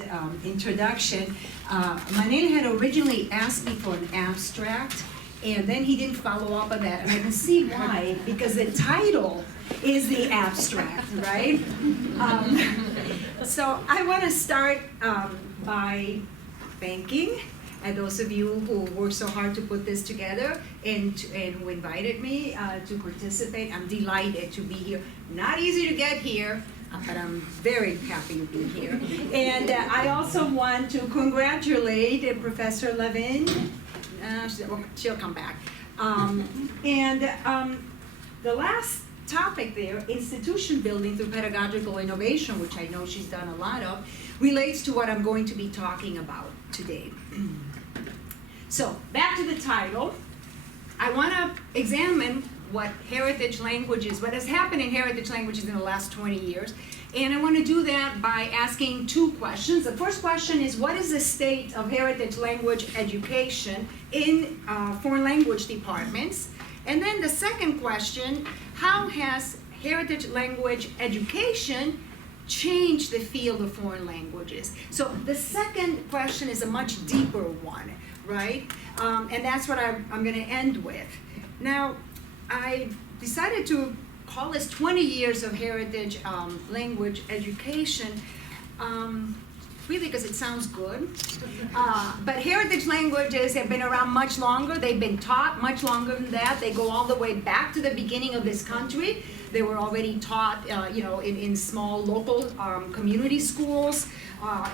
kind introduction. Manel had originally asked me for an abstract, and then he didn't follow up on that, and I can see why, because the title is the abstract, right? So I want to start by thanking those of you who worked so hard to put this together and who invited me to participate. I'm delighted to be here. Not easy to get here, but I'm very happy to be here. And I also want to congratulate Professor Levin. She'll come back. The last topic there, institution building through pedagogical innovation, which I know she's done a lot of, relates to what I'm going to be talking about today. So, back to the title. I want to examine what heritage languages, what has happened in heritage languages in the last 20 years. And I want to do that by asking two questions. The first question is, what is the state of heritage language education in foreign language departments? And then the second question, how has heritage language education changed the field of foreign languages? So the second question is a much deeper one, right? And that's what I'm going to end with. Now, I decided to call this 20 years of heritage language education, really because it sounds good. But heritage languages have been around much longer. They've been taught much longer than that. They go all the way back to the beginning of this country. They were already taught, in small local community schools.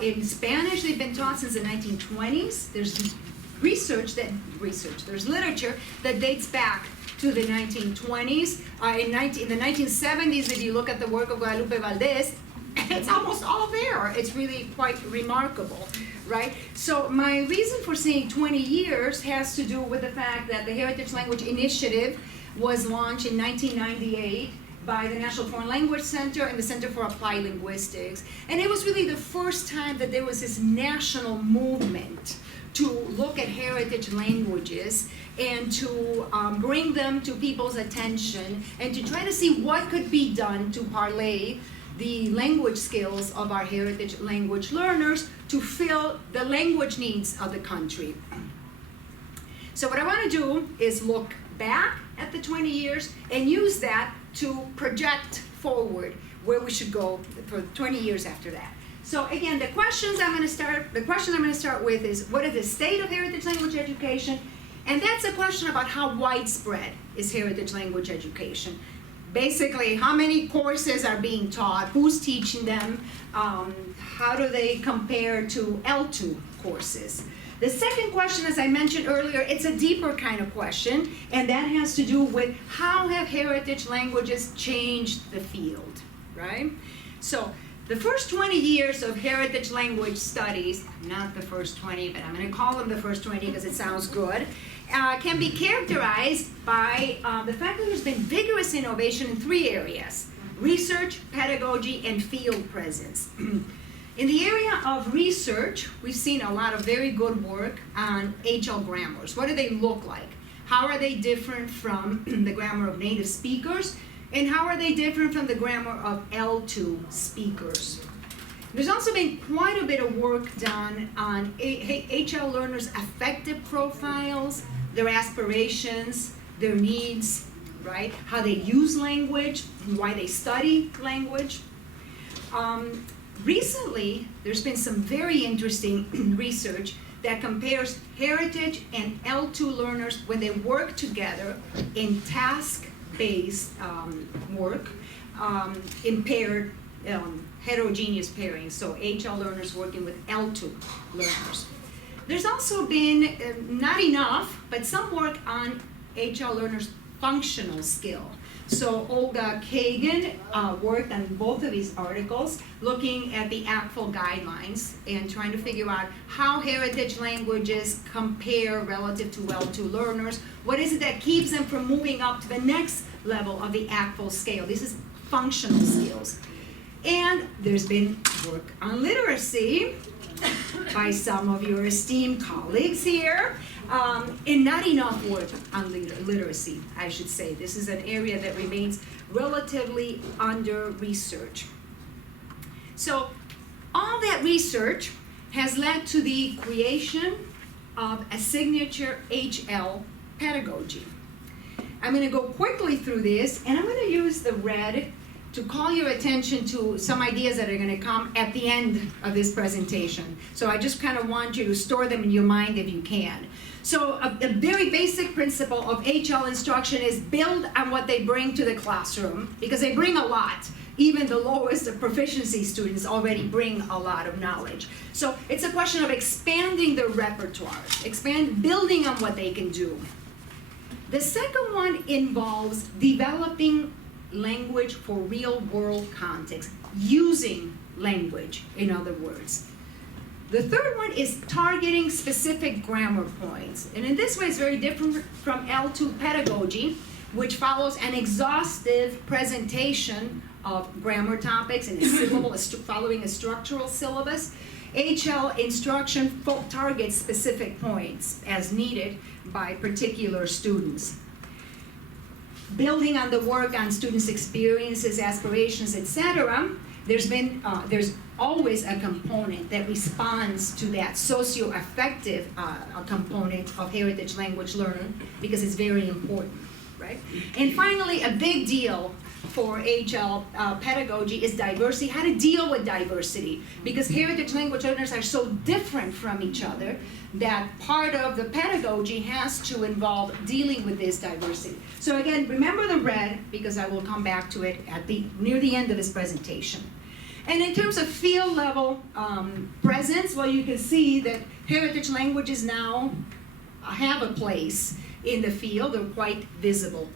In Spanish, they've been taught since the 1920s. There's there's literature that dates back to the 1920s. In the 1970s, if you look at the work of Guadalupe Valdez, it's almost all there. It's really quite remarkable, right? So my reason for saying 20 years has to do with the fact that the Heritage Language Initiative was launched in 1998 by the National Foreign Language Center and the Center for Applied Linguistics. And it was really the first time that there was this national movement to look at heritage languages and to bring them to people's attention and to try to see what could be done to parlay the language skills of our heritage language learners to fill the language needs of the country. So what I want to do is look back at the 20 years and use that to project forward where we should go for 20 years after that. So again, the question I'm going to start with is, what is the state of heritage language education? And that's a question about how widespread is heritage language education. Basically, how many courses are being taught, who's teaching them, how do they compare to L2 courses? The second question, as I mentioned earlier, it's a deeper kind of question, and that has to do with how have heritage languages changed the field, right? So, the first 20 years of heritage language studies, not the first 20, but I'm going to call them the first 20 because it sounds good, can be characterized by the fact that there's been vigorous innovation in three areas: research, pedagogy, and field presence. In the area of research, we've seen a lot of very good work on HL grammars. What do they look like? How are they different from the grammar of native speakers? And how are they different from the grammar of L2 speakers? There's also been quite a bit of work done on HL learners' affective profiles, their aspirations, their needs, right? How they use language, why they study language. Recently, there's been some very interesting research that compares heritage and L2 learners when they work together in task-based work, in paired heterogeneous pairing, so HL learners working with L2 learners. There's also been, not enough, but some work on HL learners' functional skill. So Olga Kagan worked on both of these articles, looking at the ACTFL guidelines and trying to figure out how heritage languages compare relative to L2 learners. What is it that keeps them from moving up to the next level of the ACTFL scale? This is functional skills. And there's been work on literacy by some of your esteemed colleagues here, and not enough work on literacy, I should say. This is an area that remains relatively under research. So all all that research has led to the creation of a signature HL pedagogy. I'm going to go quickly through this, and I'm going to use the red to call your attention to some ideas that are going to come at the end of this presentation. So I just kind of want you to store them in your mind if you can. So a very basic principle of HL instruction is build on what they bring to the classroom, because they bring a lot. Even the lowest of proficiency students already bring a lot of knowledge. So it's a question of expanding their repertoire, building on what they can do. The second one involves developing language for real-world context, using language, in other words. The third one is targeting specific grammar points. And in this way, it's very different from L2 pedagogy, which follows an exhaustive presentation of grammar topics and a syllable, following a structural syllabus. HL instruction targets specific points as needed by particular students. Building on the work on students' experiences, aspirations, etc., there's always a component that responds to that socio-affective component of heritage language learning, because it's very important, right? And finally, a big deal for HL pedagogy is diversity, how to deal with diversity, because heritage language learners are so different from each other that part of the pedagogy has to involve dealing with this diversity. So again, remember the red, because I will come back to it near the end of this presentation. And in terms of field level presence, well, you can see that heritage languages now have a place in the field. They're quite visible.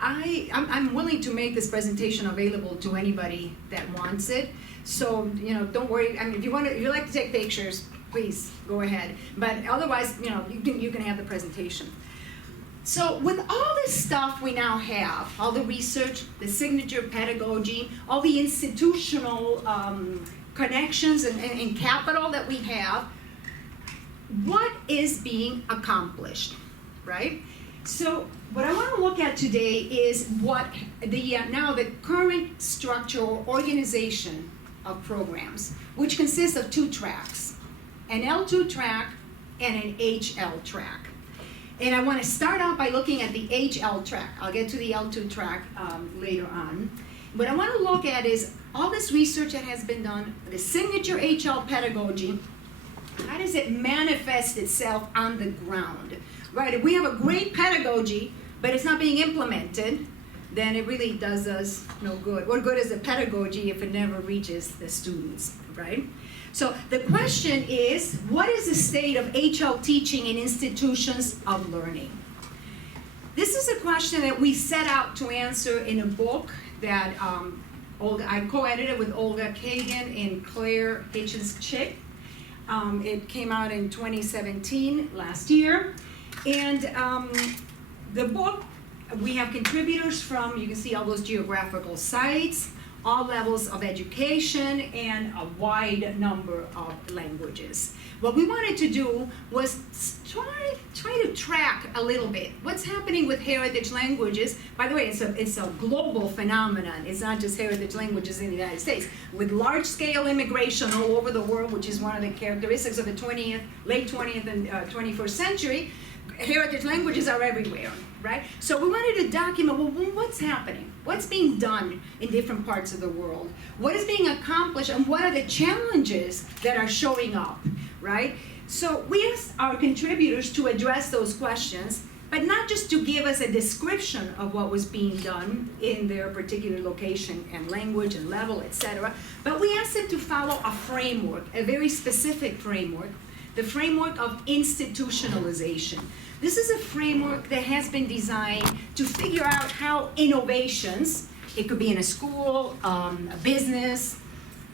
I'm willing to make this presentation available to anybody that wants it. So, don't worry. I mean, if you like to take pictures, please go ahead. But otherwise, you can have the presentation. So with all this stuff we now have, all the research, the signature pedagogy, all the institutional connections and capital that we have, what is being accomplished, right? So what I want to look at today is what the current structure or organization of programs, which consists of two tracks, an L2 track and an HL track. And I want to start out by looking at the HL track. I'll get to the L2 track later on. What I want to look at is all this research that has been done, the signature HL pedagogy, how does it manifest itself on the ground? Right, if we have a great pedagogy, but it's not being implemented, then it really does us no good. What good is the pedagogy if it never reaches the students, right? So the question is, what is the state of HL teaching in institutions of learning? This is a question that we set out to answer in a book that I co-edited with Olga Kagan and Claire Hitchens-Chick. It came out in 2017, last year. And the book, we have contributors from, you can see all those geographical sites, all levels of education, and a wide number of languages. What we wanted to do was try to track a little bit what's happening with heritage languages. By the way, it's a global phenomenon. It's not just heritage languages in the United States. With large-scale immigration all over the world, which is one of the characteristics of the late 20th and 21st century, heritage languages are everywhere, right? So we wanted to document, well, what's happening? What's being done in different parts of the world? What is being accomplished, and what are the challenges that are showing up, right? So we asked our contributors to address those questions, but not just to give us a description of what was being done in their particular location and language and level, etc., but we asked them to follow a framework, a very specific framework, the framework of institutionalization. This is a framework that has been designed to figure out how innovations, it could be in a school, a business,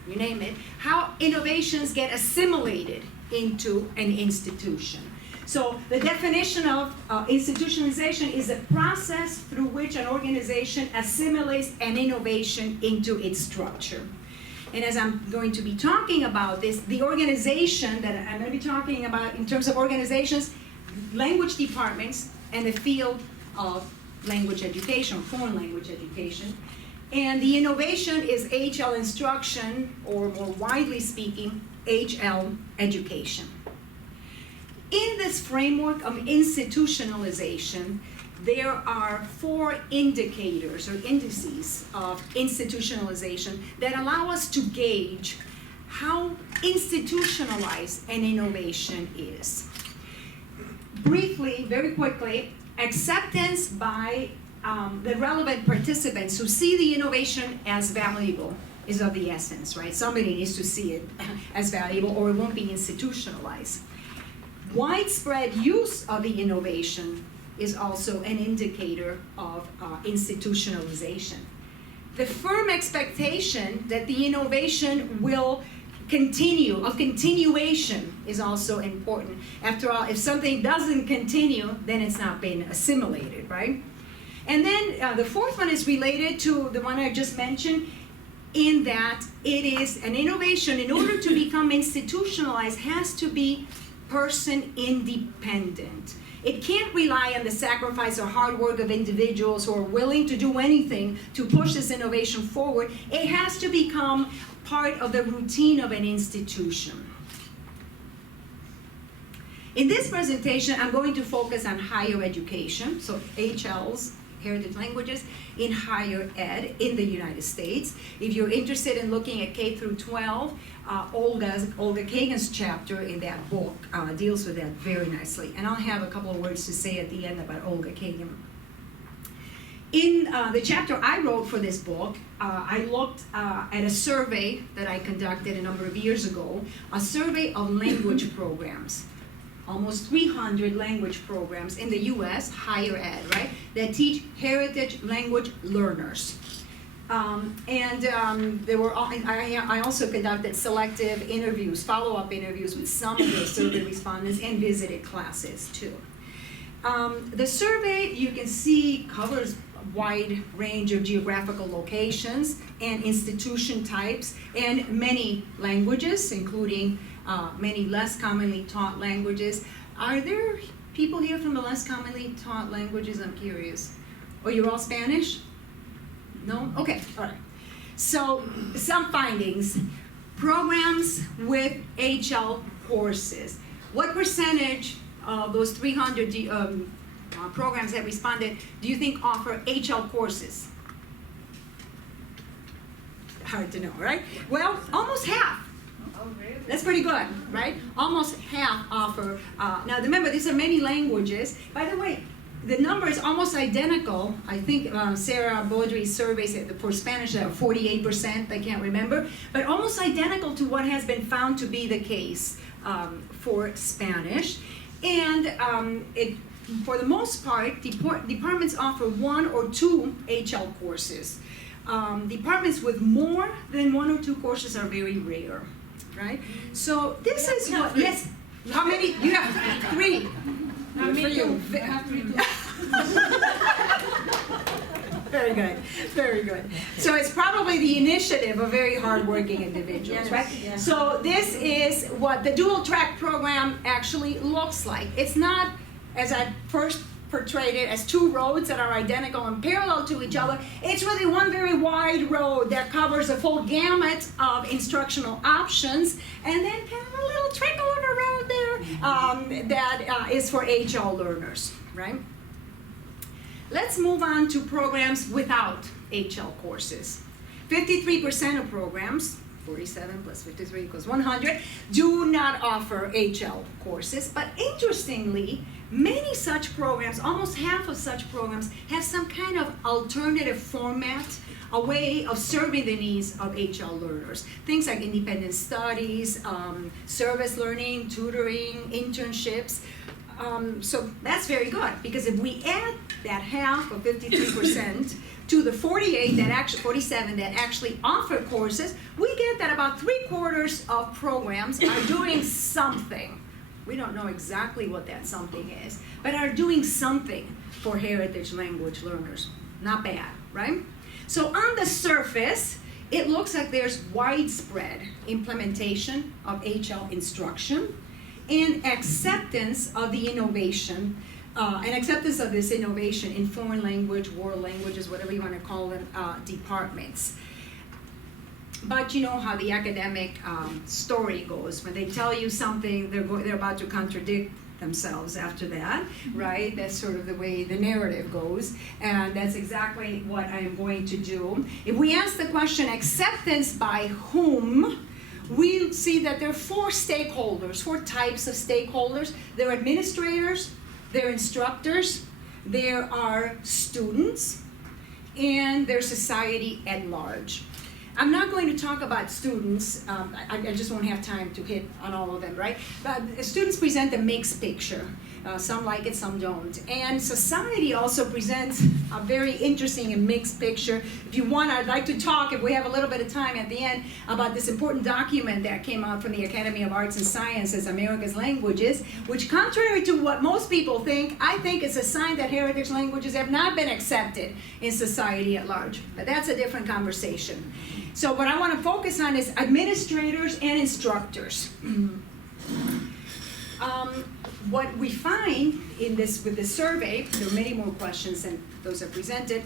you name it, how innovations get assimilated into an institution. So the definition of institutionalization is a process through which an organization assimilates an innovation into its structure. And as I'm going to be talking about this, the organization that I'm going to be talking about in terms of organizations, language departments, and the field of language education, foreign language education, And the innovation is HL instruction, or more widely speaking, HL education. In this framework of institutionalization, there are 4 indicators or indices of institutionalization that allow us to gauge how institutionalized an innovation is. Briefly, very quickly, acceptance by the relevant participants who see the innovation as valuable is of the essence, right? Somebody needs to see it as valuable or it won't be institutionalized. Widespread use of the innovation is also an indicator of institutionalization. The firm expectation that the innovation will continue, of continuation, is also important. After all, if something doesn't continue, then it's not been assimilated, right? And then the 4th one is related to the one I just mentioned, in that it is an innovation, in order to become institutionalized, has to be person independent. It can't rely on the sacrifice or hard work of individuals who are willing to do anything to push this innovation forward. It has to become part of the routine of an institution. In this presentation, I'm going to focus on higher education, so HLs, heritage languages, in higher ed in the United States. If you're interested in looking at K through 12, Olga Kagan's chapter in that book deals with that very nicely. And I'll have a couple of words to say at the end about Olga Kagan. In the chapter I wrote for this book, I looked at a survey that I conducted a number of years ago, a survey of language programs. Almost 300 language programs in the US, higher ed, right, that teach heritage language learners. There were I also conducted selective interviews, follow-up interviews with some of the survey respondents and visited classes too. The survey, you can see, covers a wide range of geographical locations and institution types and many languages, including many less commonly taught languages. Are there people here from the less commonly taught languages? I'm curious. Oh, you're all Spanish? No? Okay, all right. So, some findings. Programs with HL courses. What percentage of those 300 programs that responded do you think offer HL courses? Hard to know, right? Well, almost half. That's pretty good, right? Almost half offer. Now remember, these are many languages. By the way, the number is almost identical. I think Sarah Baudry's survey said for Spanish 48%, I can't remember, but almost identical to what has been found to be the case for Spanish. And for the most part, departments offer 1 or 2 HL courses. Departments with more than 1 or 2 courses are very rare. Right? So this is what, yes, how many? You have 3. How many? You. I have 3 too. Very good, very good. So it's probably the initiative of very hardworking individuals, Yes, right? yes. So this is what the dual track program actually looks like. It's not, as I first portrayed it, as 2 roads that are identical and parallel to each other. It's really one very wide road that covers a full gamut of instructional options, and then kind of a little trickle of a road there that is for HL learners, right? Let's move on to programs without HL courses. 53% of programs, 47 plus 53 equals 100, do not offer HL courses, but interestingly, many such programs, almost half of such programs, have some kind of alternative format, a way of serving the needs of HL learners. Things like independent studies, service learning, tutoring, internships. So that's very good, because if we add that half of 53% to the 47 that actually offer courses, we get that about 3/4 of programs are doing something. We don't know exactly what that something is, but are doing something for heritage language learners. Not bad, right? So on the surface, it looks like there's widespread implementation of HL instruction and acceptance of the innovation and acceptance of this innovation in foreign language, world languages, whatever you want to call them, departments. But you know how the academic story goes. When they tell you something, they're about to contradict themselves after that, right? That's sort of the way the narrative goes, and that's exactly what I am going to do. If we ask the question, acceptance by whom, we'll see that there are four stakeholders, four types of stakeholders. There are administrators, there are instructors, there are students, and there's society at large. I'm not going to talk about students. I just won't have time to hit on all of them, right? But students present a mixed picture. Some like it, some don't. And society also presents a very interesting and mixed picture. If you want, I'd like to talk, if we have a little bit of time at the end, about this important document that came out from the Academy of Arts and Sciences, America's Languages, which, contrary to what most people think, I think is a sign that heritage languages have not been accepted in society at large. But that's a different conversation. So what I want to focus on is administrators and instructors. What we find in this, with this survey, there are many more questions than those are presented,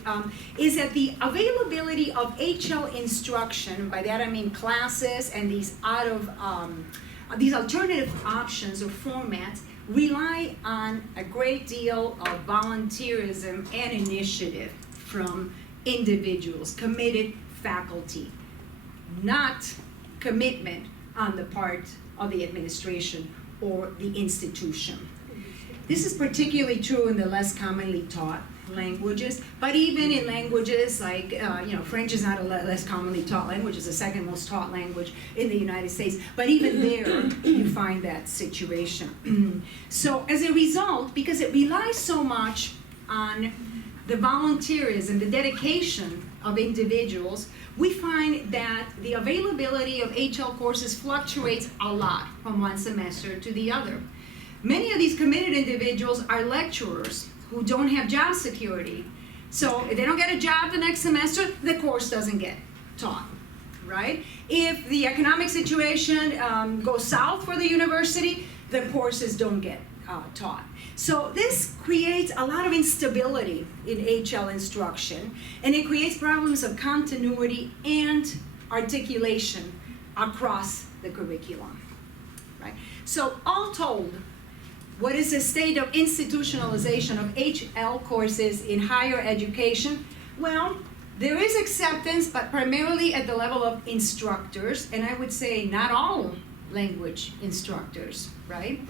is that the availability of HL instruction, by that I mean classes and these these alternative options or formats, rely on a great deal of volunteerism and initiative from individuals, committed faculty, not commitment on the part of the administration or the institution. This is particularly true in the less commonly taught languages, but even in languages like, French is not a less commonly taught language, it's the second most taught language in the United States, but even there you find that situation. So as a result, because it relies so much on the volunteerism, the dedication of individuals, we find that the availability of HL courses fluctuates a lot from one semester to the other. Many of these committed individuals are lecturers who don't have job security. So if they don't get a job the next semester, the course doesn't get taught, right? If the economic situation goes south for the university, the courses don't get taught. So this creates a lot of instability in HL instruction, and it creates problems of continuity and articulation across the curriculum, right? So all told, what is the state of institutionalization of HL courses in higher education? Well, there is acceptance, but primarily at the level of instructors, and I would say not all language instructors, right?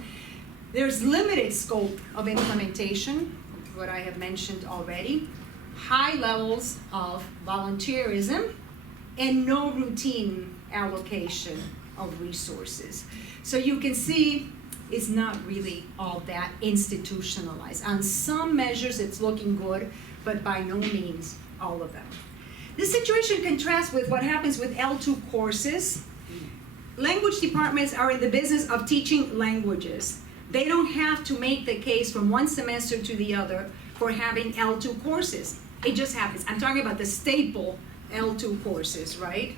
There's limited scope of implementation, what I have mentioned already, high levels of volunteerism, and no routine allocation of resources. So you can see it's not really all that institutionalized. On some measures it's looking good, but by no means all of them. This situation contrasts with what happens with L2 courses. Language departments are in the business of teaching languages. They don't have to make the case from one semester to the other for having L2 courses. It just happens. I'm talking about the staple L2 courses, right?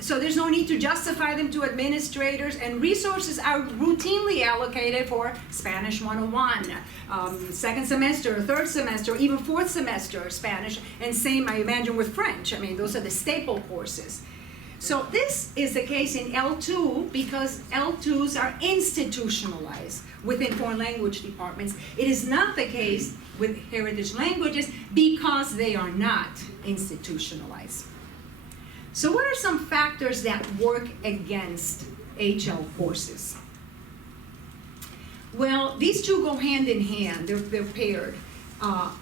So there's no need to justify them to administrators, and resources are routinely allocated for Spanish 101, second semester, third semester, even fourth semester Spanish, and same, I imagine, with French. I mean, those are the staple courses. So this is the case in L2 because L2s are institutionalized within foreign language departments. It is not the case with heritage languages because they are not institutionalized. So what are some factors that work against HL courses? Well, these two go hand in hand, they're paired.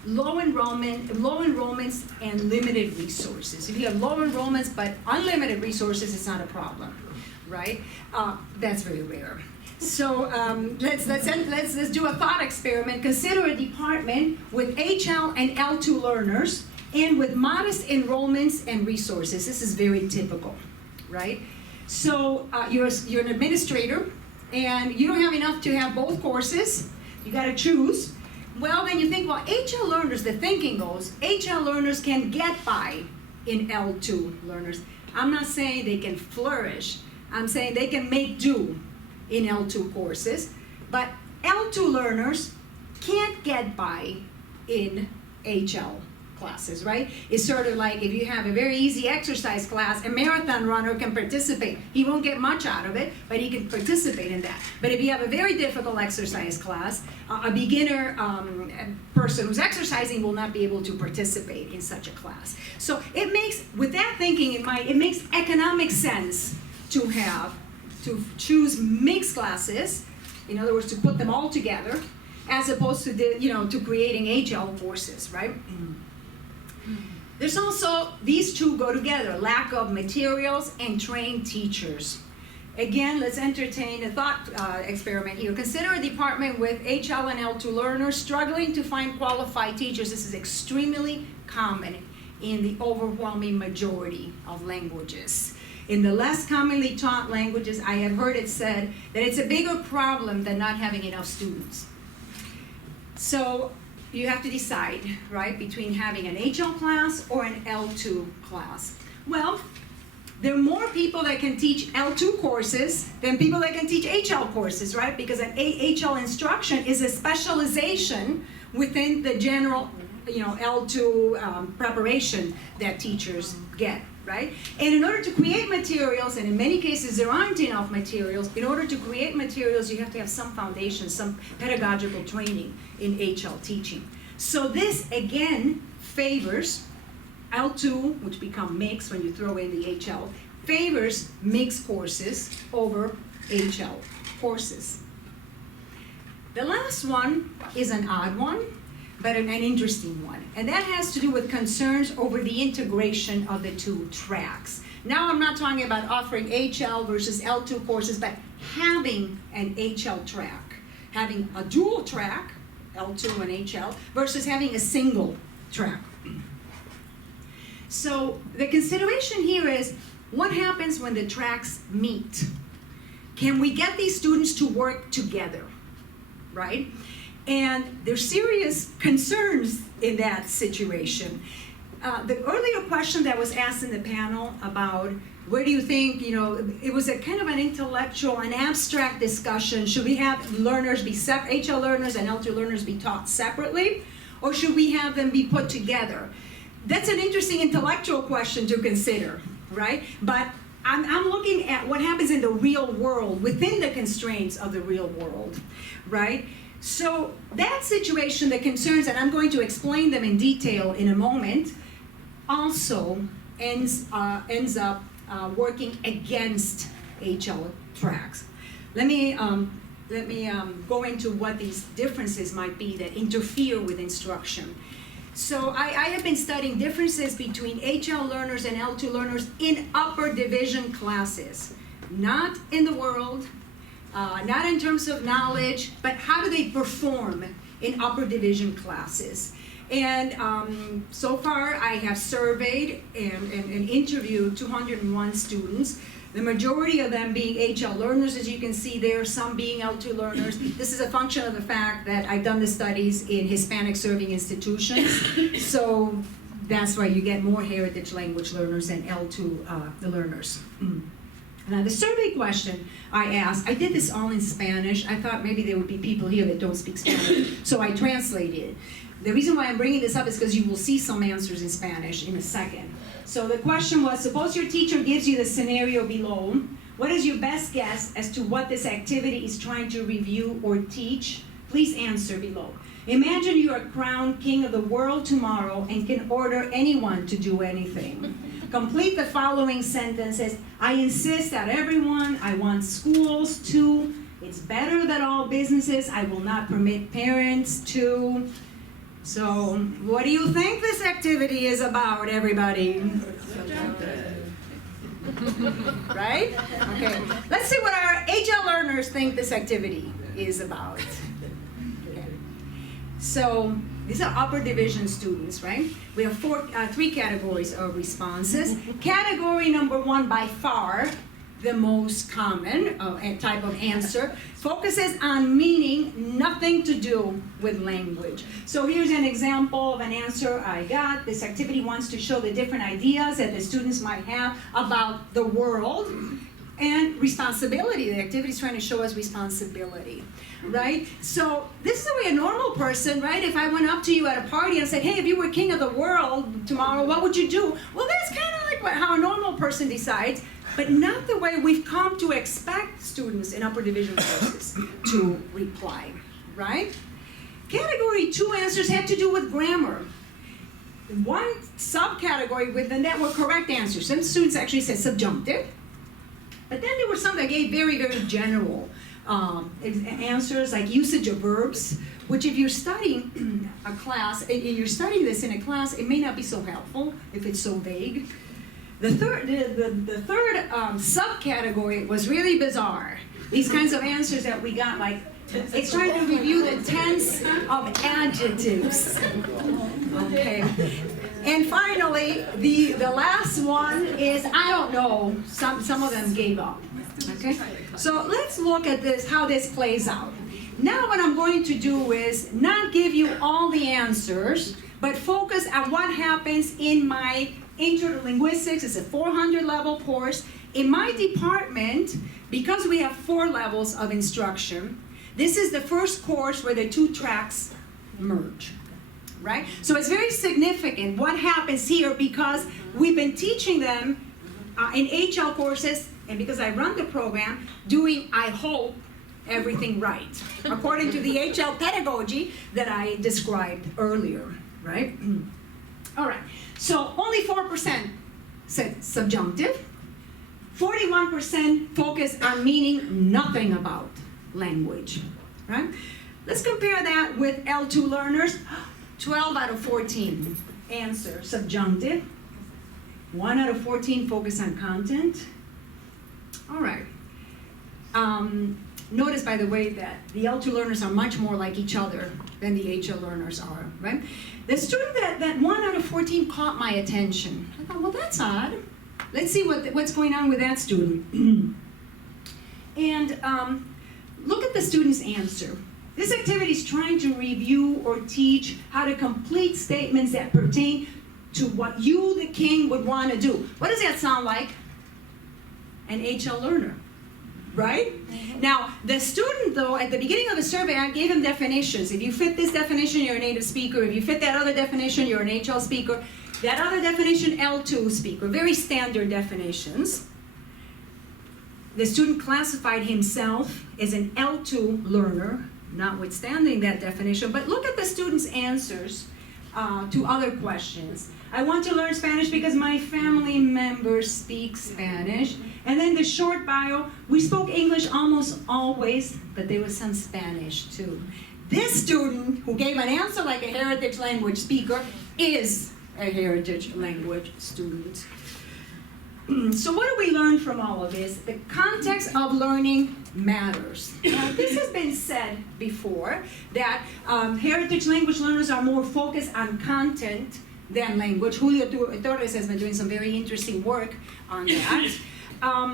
Low enrollments and limited resources. If you have low enrollments but unlimited resources, it's not a problem, right? That's very rare. So let's do a thought experiment. Consider a department with HL and L2 learners and with modest enrollments and resources. This is very typical, right? So you're an administrator and you don't have enough to have both courses. You got to choose. Well, then you think, well, HL learners, the thinking goes, HL learners can get by in L2 learners. I'm not saying they can flourish. I'm saying they can make do in L2 courses. But L2 learners can't get by in HL classes, right? It's sort of like if you have a very easy exercise class, a marathon runner can participate. He won't get much out of it, but he can participate in that. But if you have a very difficult exercise class, a beginner person who's exercising will not be able to participate in such a class. So it makes, with that thinking in mind, it makes economic sense to choose mixed classes, in other words, to put them all together, as opposed to to creating HL courses, right? There's also, these two go together, lack of materials and trained teachers. Again, let's entertain a thought experiment here. Consider a department with HL and L2 learners struggling to find qualified teachers. This is extremely common in the overwhelming majority of languages. In the less commonly taught languages, I have heard it said that it's a bigger problem than not having enough students. So you have to decide, right, between having an HL class or an L2 class. Well, there are more people that can teach L2 courses than people that can teach HL courses, right? Because an HL instruction is a specialization within the general, L2 preparation that teachers get, right? And in order to create materials, and in many cases there aren't enough materials, in order to create materials you have to have some foundation, some pedagogical training in HL teaching. So this again favors L2, which become mixed when you throw in the HL, favors mixed courses over HL courses. The last one is an odd one, but an interesting one. And that has to do with concerns over the integration of the two tracks. Now I'm not talking about offering HL versus L2 courses, but having an HL track. Having a dual track, L2 and HL, versus having a single track. So the consideration here is, what happens when the tracks meet? Can we get these students to work together, right? And there's serious concerns in that situation. The earlier question that was asked in the panel about where do you think, it was a kind of an intellectual, an abstract discussion. Should we have learners be HL learners and L2 learners be taught separately? Or should we have them be put together? That's an interesting intellectual question to consider, right? But I'm looking at what happens in the real world, within the constraints of the real world, right? So that situation, the concerns, and I'm going to explain them in detail in a moment, also ends up working against HL tracks. Let me go into what these differences might be that interfere with instruction. So I have been studying differences between HL learners and L2 learners in upper division classes, not in the world, not in terms of knowledge, but how do they perform in upper division classes. And so far I have surveyed and interviewed 201 students, the majority of them being HL learners, as you can see there, some being L2 learners. This is a function of the fact that I've done the studies in Hispanic serving institutions, so that's why you get more heritage language learners than L2 learners. Now the survey question I asked, I did this all in Spanish. I thought maybe there would be people here that don't speak Spanish, so I translated it. The reason why I'm bringing this up is because you will see some answers in Spanish in a second. So the question was, suppose your teacher gives you the scenario below. What is your best guess as to what this activity is trying to review or teach? Please answer below. Imagine you are crowned king of the world tomorrow and can order anyone to do anything. Complete the following sentences. I insist that everyone, I want schools to, it's better than all businesses, I will not permit parents to. So, what do you think this activity is about, everybody? Right? Okay. Let's see what our HL learners think this activity is about. Okay. So, these are upper division students, right? We have three categories of responses. Category number one, by far, the most common type of answer, focuses on meaning, nothing to do with language. So here's an example of an answer I got. This activity wants to show the different ideas that the students might have about the world. and responsibility. The activity is trying to show us responsibility, right? So this is the way a normal person, right? If I went up to you at a party and said, hey, if you were king of the world tomorrow, what would you do? Well, that's kind of like how a normal person decides, but not the way we've come to expect students in upper division courses to reply, right? Category 2 answers had to do with grammar. One subcategory within that were correct answers. Some students actually said subjunctive, but then there were some that gave very, very general answers, like usage of verbs, which if you're studying a class, and you're studying this in a class, it may not be so helpful if it's so vague. The third subcategory was really bizarre. These kinds of answers that we got, like, it's trying to review the tense of adjectives. Okay. And finally, the last one is, I don't know, some of them gave up. Okay? So let's look at this, how this plays out. Now what I'm going to do is not give you all the answers, but focus on what happens in my Intro to Linguistics. It's a 400 level course. In my department, because we have 4 levels of instruction, this is the first course where the 2 tracks merge, right? So it's very significant what happens here, because we've been teaching them in HL courses, and because I run the program, doing, I hope, everything right, according to the HL pedagogy that I described earlier, right? All right, so only 4% said subjunctive, 41% focus on meaning nothing about language, right? Let's compare that with L2 learners. 12 out of 14 answer subjunctive. 1 out of 14 focus on content. All right. Notice, by the way, that the L2 learners are much more like each other than the HL learners are, right? The student that 1 out of 14 caught my attention. I thought, well, that's odd. Let's see what's going on with that student. And look at the student's answer. This activity is trying to review or teach how to complete statements that pertain to what you, the king, would want to do. What does that sound like? An HL learner, right? Now, the student, though, at the beginning of the survey, I gave him definitions. If you fit this definition, you're a native speaker. If you fit that other definition, you're an HL speaker. That other definition, L2 speaker. Very standard definitions. The student classified himself as an L2 learner, notwithstanding that definition. But look at the student's answers to other questions. I want to learn Spanish because my family members speak Spanish. And then the short bio, we spoke English almost always, but there was some Spanish too. This student, who gave an answer like a heritage language speaker, is a heritage language student. So what do we learn from all of this? The context of learning matters. Now, this has been said before, that heritage language learners are more focused on content than language. Julio Torres has been doing some very interesting work on that. I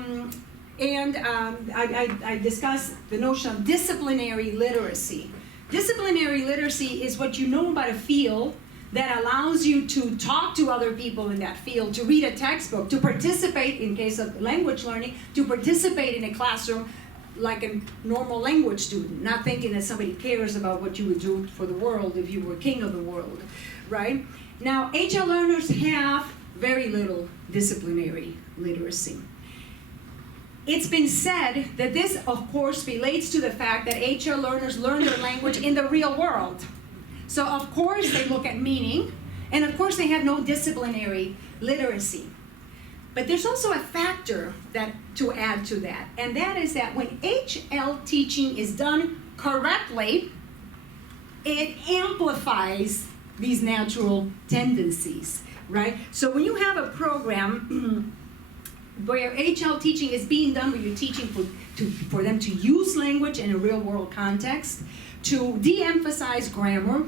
discussed the notion of disciplinary literacy. Disciplinary literacy is what you know about a field that allows you to talk to other people in that field, to read a textbook, to participate, in case of language learning, to participate in a classroom like a normal language student, not thinking that somebody cares about what you would do for the world if you were king of the world, right? Now, HL learners have very little disciplinary literacy. It's been said that this, of course, relates to the fact that HL learners learn their language in the real world. So, of course, they look at meaning, and of course, they have no disciplinary literacy. But there's also a factor to add to that, and that is that when HL teaching is done correctly, it amplifies these natural tendencies, right? So when you have a program where HL teaching is being done, where you're teaching for them to use language in a real-world context, to de-emphasize grammar,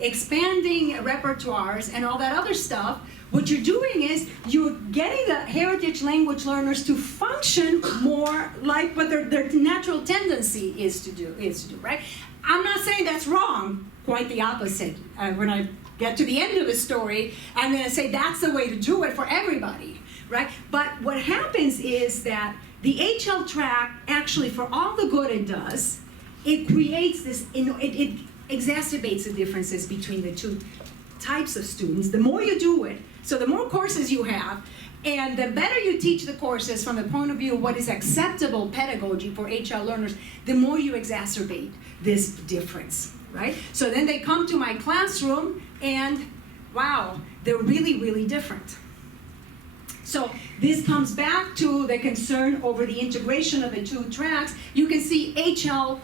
expanding repertoires, and all that other stuff, what you're doing is you're getting the heritage language learners to function more like what their natural tendency is to do, right? I'm not saying that's wrong, quite the opposite. When I get to the end of the story, I'm going to say that's the way to do it for everybody, right? But what happens is that The HL track, actually, for all the good it does, it creates this, it exacerbates the differences between the two types of students. The more you do it, so the more courses you have, and the better you teach the courses from the point of view of what is acceptable pedagogy for HL learners, the more you exacerbate this difference, right? So then they come to my classroom and, wow, they're really, really different. So this comes back to the concern over the integration of the two tracks. You can see HL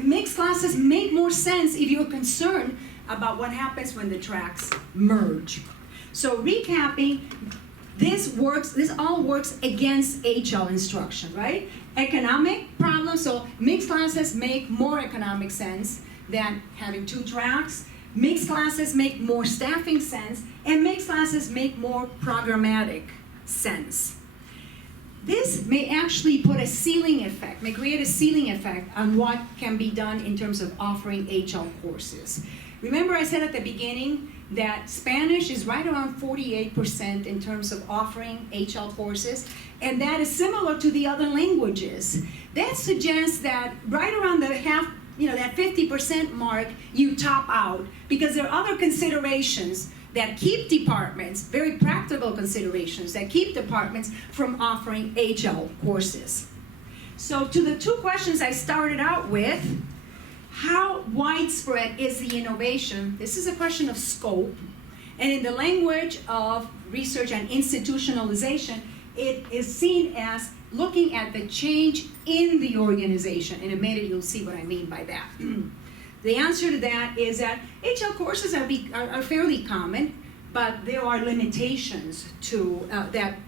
mixed classes make more sense if you're concerned about what happens when the tracks merge. So recapping, this all works against HL instruction, right? Economic problems, so mixed classes make more economic sense than having two tracks. Mixed classes make more staffing sense, and mixed classes make more programmatic sense. This may actually put a ceiling effect, may create a ceiling effect on what can be done in terms of offering HL courses. Remember I said at the beginning that Spanish is right around 48% in terms of offering HL courses, and that is similar to the other languages. That suggests that right around the that 50% mark, you top out, because there are other considerations that keep departments, very practical considerations, that keep departments from offering HL courses. So to the two questions I started out with, how widespread is the innovation? This is a question of scope. And in the language of research and institutionalization, it is seen as looking at the change in the organization. In a minute, you'll see what I mean by that. The answer to that is that HL courses are fairly common, but there are limitations to that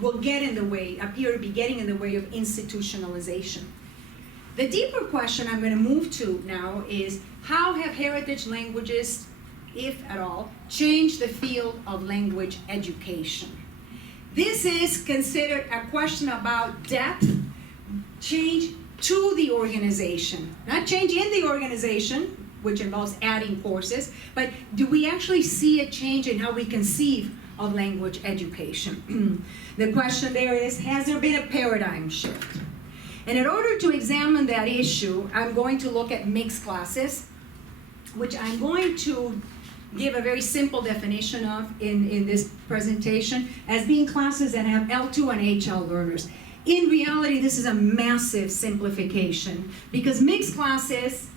will get in the way, appear to be getting in the way of institutionalization. The deeper question I'm going to move to now is, how have heritage languages, if at all, changed the field of language education? This is considered a question about depth, change to the organization. Not change in the organization, which involves adding courses, but do we actually see a change in how we conceive of language education? The question there is, has there been a paradigm shift? And in order to examine that issue, I'm going to look at mixed classes, which I'm going to give a very simple definition of in this presentation as being classes that have L2 and HL learners. In reality, this is a massive simplification because mixed classes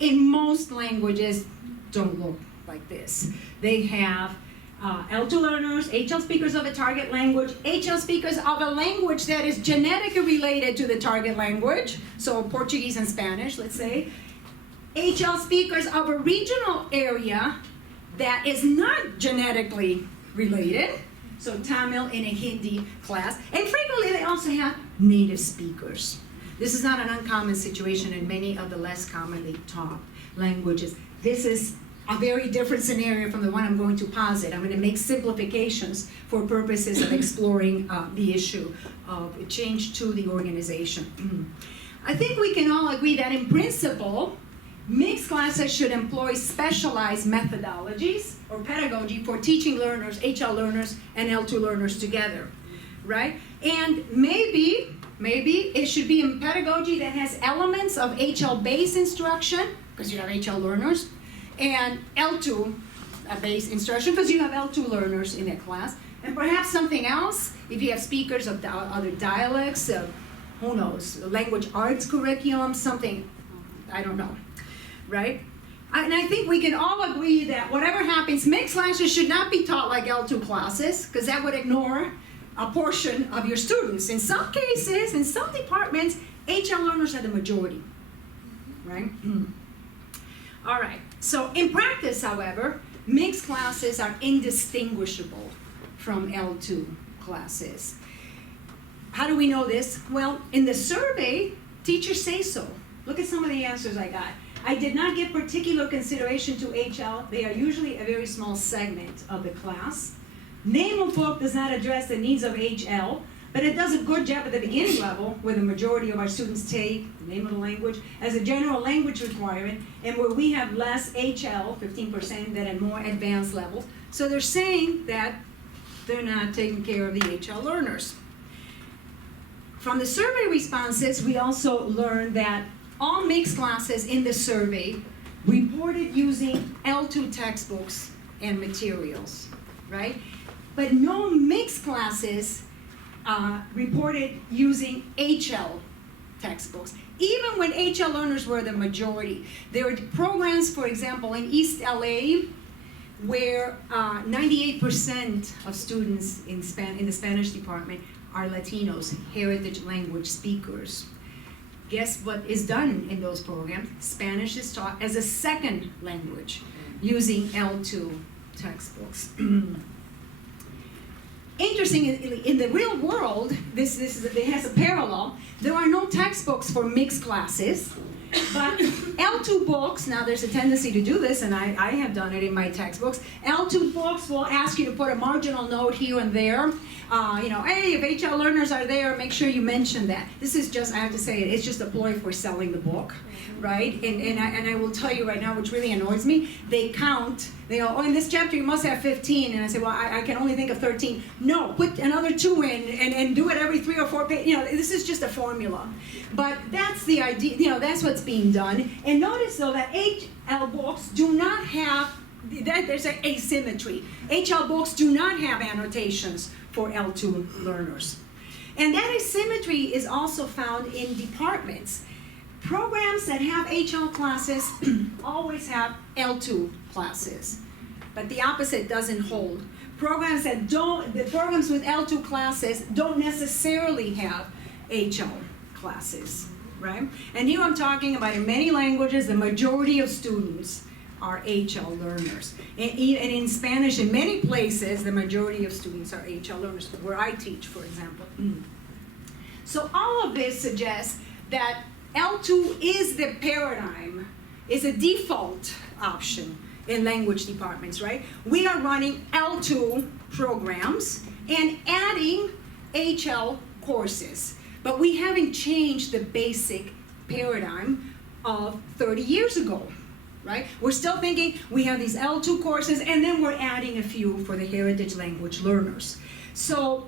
in most languages don't look like this. They have L2 learners, HL speakers of a target language, HL speakers of a language that is genetically related to the target language, so Portuguese and Spanish, let's say, HL speakers of a regional area that is not genetically related, so Tamil in a Hindi class, and frequently they also have native speakers. This is not an uncommon situation in many of the less commonly taught languages. This is a very different scenario from the one I'm going to posit. I'm going to make simplifications for purposes of exploring the issue of change to the organization. I think we can all agree that in principle, mixed classes should employ specialized methodologies or pedagogy for teaching learners, HL learners, and L2 learners together, right? And maybe it should be in pedagogy that has elements of HL-based instruction, because you have HL learners, and L2 based instruction, because you have L2 learners in that class, and perhaps something else, if you have speakers of other dialects, who knows, language arts curriculum, something, I don't know, right? And I think we can all agree that whatever happens, mixed classes should not be taught like L2 classes, because that would ignore a portion of your students. In some cases, in some departments, HL learners are the majority, right? All right, so in practice, however, mixed classes are indistinguishable from L2 classes. How do we know this? Well, in the survey, teachers say so. Look at some of the answers I got. I did not give particular consideration to HL. They are usually a very small segment of the class. Name of book does not address the needs of HL, but it does a good job at the beginning level, where the majority of our students take the name of the language as a general language requirement, and where we have less HL, 15%, than at more advanced levels. So they're saying that they're not taking care of the HL learners. From the survey responses, we also learned that all mixed classes in the survey reported using L2 textbooks and materials, right? But no mixed classes reported using HL textbooks, even when HL learners were the majority. There were programs, for example, in East LA, where 98% of students in the Spanish department are Latinos, heritage language speakers. Guess what is done in those programs? Spanish is taught as a second language using L2 textbooks. Interesting, in the real world, it has a parallel. There are no textbooks for mixed classes, but L2 books, now there's a tendency to do this, and I have done it in my textbooks. L2 books will ask you to put a marginal note here and there. Hey, if HL learners are there, make sure you mention that. This is just, I have to say, it's just a ploy for selling the book, right? And I will tell you right now, which really annoys me, they count, they go, oh, in this chapter you must have 15, and I say, well, I can only think of 13. No, put another 2 in, and do it every 3 or 4 pages. This is just a formula. But that's the idea, that's what's being done. And notice, though, that HL books do not have, there's an asymmetry. HL books do not have annotations for L2 learners. And that asymmetry is also found in departments. Programs that have HL classes always have L2 classes, but the opposite doesn't hold. Programs with L2 classes don't necessarily have HL classes, right? And here I'm talking about in many languages, the majority of students are HL learners. And in Spanish, in many places, the majority of students are HL learners, where I teach, for example. So all of this suggests that L2 is the paradigm, is a default option in language departments, right? We are running L2 programs and adding HL courses, but we haven't changed the basic paradigm of 30 years ago. Right? We're still thinking we have these L2 courses, and then we're adding a few for the heritage language learners. So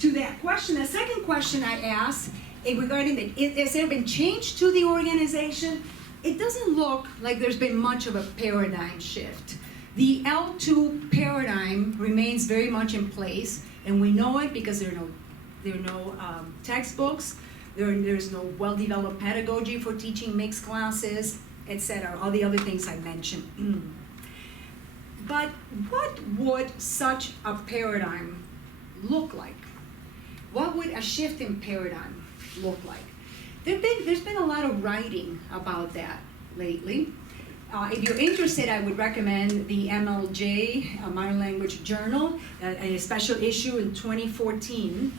to that question, the second question I asked regarding has there been change to the organization? It doesn't look like there's been much of a paradigm shift. The L2 paradigm remains very much in place, and we know it because there are no textbooks, there's no well-developed pedagogy for teaching mixed classes, etc., all the other things I mentioned. But what would such a paradigm look like? What would a shift in paradigm look like? There's been a lot of writing about that lately. If you're interested, I would recommend the MLJ, Modern Language Journal, a special issue in 2014,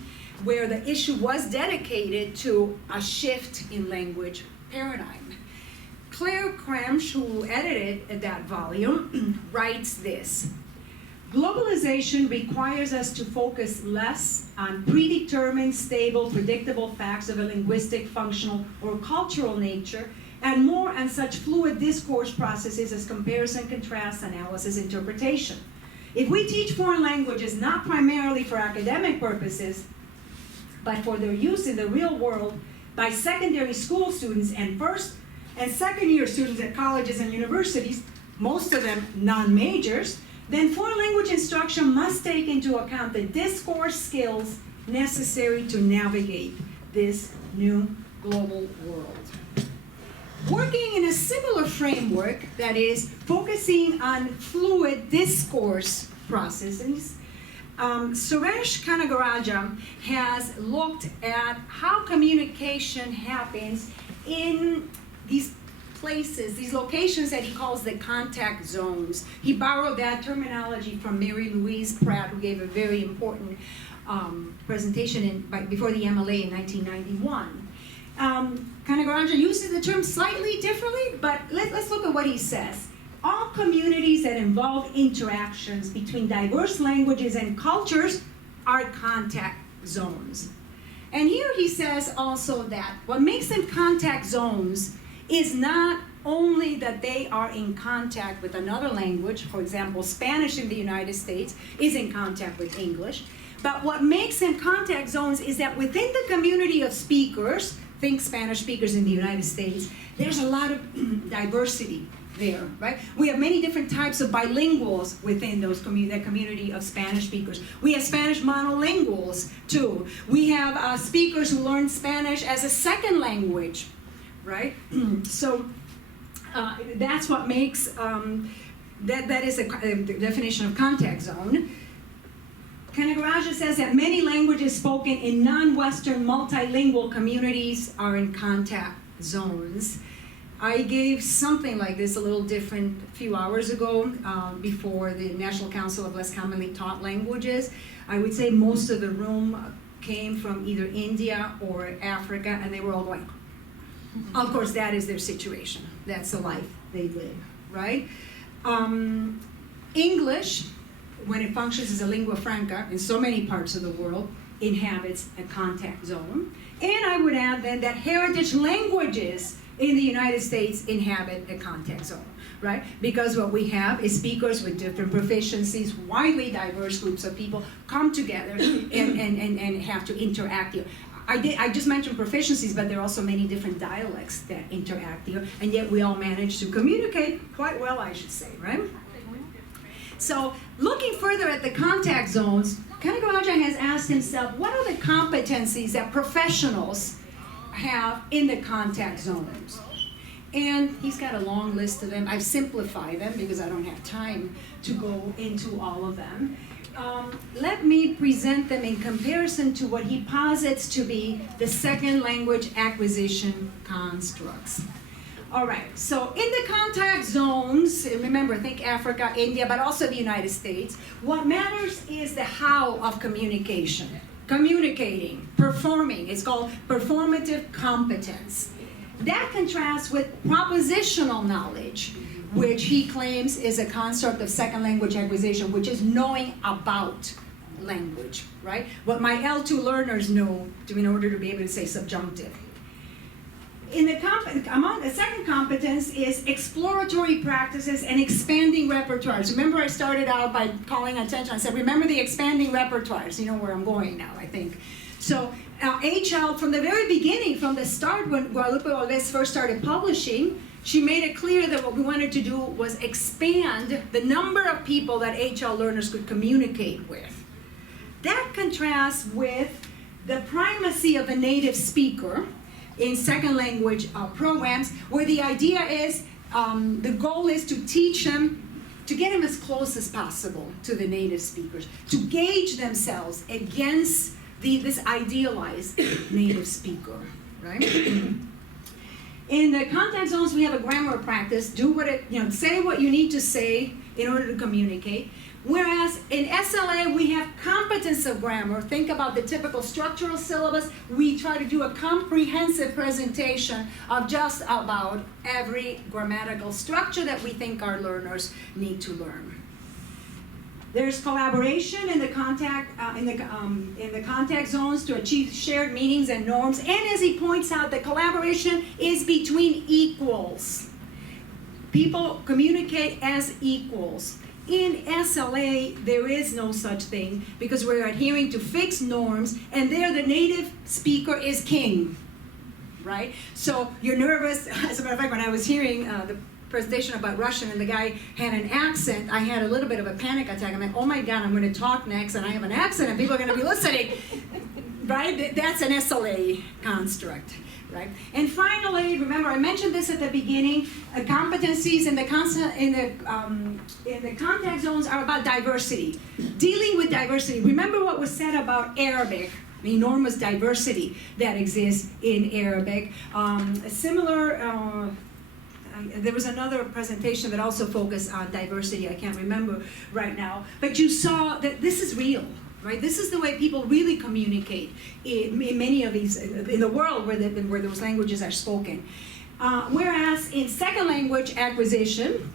where the issue was dedicated to a shift in language paradigm. Claire Cramsh, who edited that volume, writes this: globalization requires us to focus less on predetermined, stable, predictable facts of a linguistic, functional, or cultural nature, and more on such fluid discourse processes as comparison, contrast, analysis, interpretation. If we teach foreign languages not primarily for academic purposes, but for their use in the real world by secondary school students and first and second year students at colleges and universities, most of them non-majors, then foreign language instruction must take into account the discourse skills necessary to navigate this new global world. Working in a similar framework, that is, focusing on fluid discourse processes, Suresh Kanagaraja has looked at how communication happens in these places, these locations that he calls the contact zones. He borrowed that terminology from Mary Louise Pratt, who gave a very important presentation before the MLA in 1991. Kanagaraja uses the term slightly differently, but let's look at what he says. All communities that involve interactions between diverse languages and cultures are contact zones. And here he says also that what makes them contact zones is not only that they are in contact with another language. For example, Spanish in the United States is in contact with English, But what makes them contact zones is that within the community of speakers, think Spanish speakers in the United States, there's a lot of diversity there, right? We have many different types of bilinguals within that community of Spanish speakers. We have Spanish monolinguals too. We have speakers who learn Spanish as a second language, right? So that's what makes, that is the definition of contact zone. Kanagaraja says that many languages spoken in non-Western multilingual communities are in contact zones. I gave something like this a little different a few hours ago before the National Council of Less Commonly Taught Languages. I would say most of the room came from either India or Africa, and they were all going, of course, that is their situation. That's the life they live, right? English, when it functions as a lingua franca in so many parts of the world, inhabits a contact zone. And I would add then that heritage languages in the United States inhabit a contact zone, right? Because what we have is speakers with different proficiencies, widely diverse groups of people come together and have to interact here. I just mentioned proficiencies, but there are also many different dialects that interact here, and yet we all manage to communicate quite well, I should say, right? So looking further at the contact zones, Kanagaraja has asked himself, what are the competencies that professionals have in the contact zones? And he's got a long list of them. I've simplified them because I don't have time to go into all of them. Let me present them in comparison to what he posits to be the second language acquisition constructs. All right, so in the contact zones, remember, think Africa, India, but also the United States, what matters is the how of communication. Communicating, performing, it's called performative competence. That contrasts with propositional knowledge, which he claims is a construct of second language acquisition, which is knowing about language, right? What my L2 learners know in order to be able to say subjunctive. Among the second competence is exploratory practices and expanding repertoires. Remember, I started out by calling attention. I said, remember the expanding repertoires. You know where I'm going now, I think. So HL, from the very beginning, from the start when Guadalupe Valdés first started publishing, she made it clear that what we wanted to do was expand the number of people that HL learners could communicate with. That contrasts with the primacy of a native speaker in second language programs, where the idea is, the goal is to teach them, to get them as close as possible to the native speakers, to gauge themselves against this idealized native speaker, right? In the contact zones, we have a grammar practice. Do what say what you need to say in order to communicate. Whereas in SLA, we have competence of grammar. Think about the typical structural syllabus. We try to do a comprehensive presentation of just about every grammatical structure that we think our learners need to learn. There's collaboration in the contact zones to achieve shared meanings and norms. And as he points out, the collaboration is between equals. People communicate as equals. In SLA, there is no such thing because we're adhering to fixed norms, and there the native speaker is king, right? So you're nervous. As a matter of fact, when I was hearing the presentation about Russian and the guy had an accent, I had a little bit of a panic attack. I'm like, oh my God, I'm going to talk next, and I have an accent, and people are going to be listening, right? That's an SLA construct. Right? And finally, remember I mentioned this at the beginning, competencies in the contact zones are about diversity, dealing with diversity. Remember what was said about Arabic, the enormous diversity that exists in Arabic. There was another presentation that also focused on diversity, I can't remember right now, but you saw that this is real. Right? This is the way people really communicate in many of these, in the world where those languages are spoken. Whereas in second language acquisition,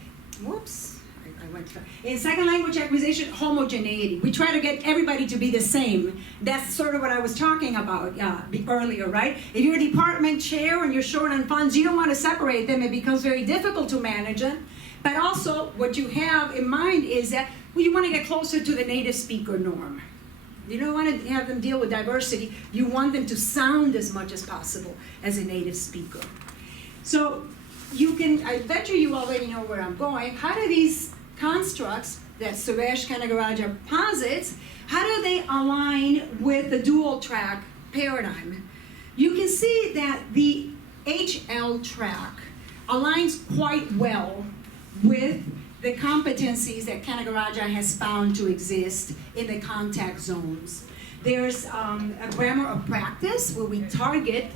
in second language acquisition, homogeneity. We try to get everybody to be the same. That's sort of what I was talking about earlier, right? If you're a department chair and you're short on funds, you don't want to separate them. It becomes very difficult to manage it. But also, what you have in mind is that you want to get closer to the native speaker norm. You don't want to have them deal with diversity. You want them to sound as much as possible as a native speaker. So I bet you already know where I'm going. How do these constructs that Suresh Kanagaraja posits, how do they align with the dual track paradigm? You can see that the HL track aligns quite well with the competencies that Kanagaraja has found to exist in the contact zones. There's a grammar of practice where we target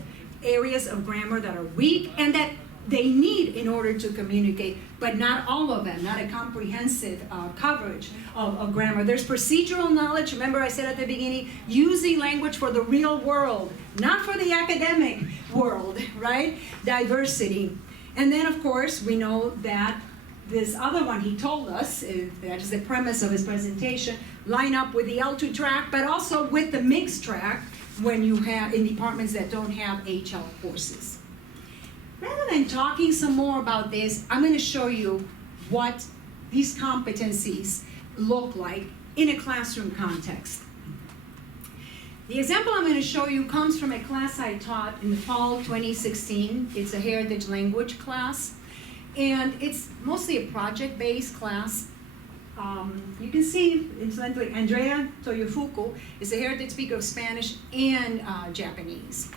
areas of grammar that are weak and that they need in order to communicate, but not all of them, not a comprehensive coverage of grammar. There's procedural knowledge. Remember I said at the beginning, using language for the real world, not for the academic world, right? Diversity. And then, of course, we know that this other one he told us, that is the premise of his presentation, line up with the L2 track, but also with the mixed track when you have in departments that don't have HL courses. Rather than talking some more about this, I'm going to show you what these competencies look like in a classroom context. The example I'm going to show you comes from a class I taught in the fall 2016. It's a heritage language class, and it's mostly a project-based class. You can see, incidentally, Andrea Toyofuku is a heritage speaker of Spanish and Japanese.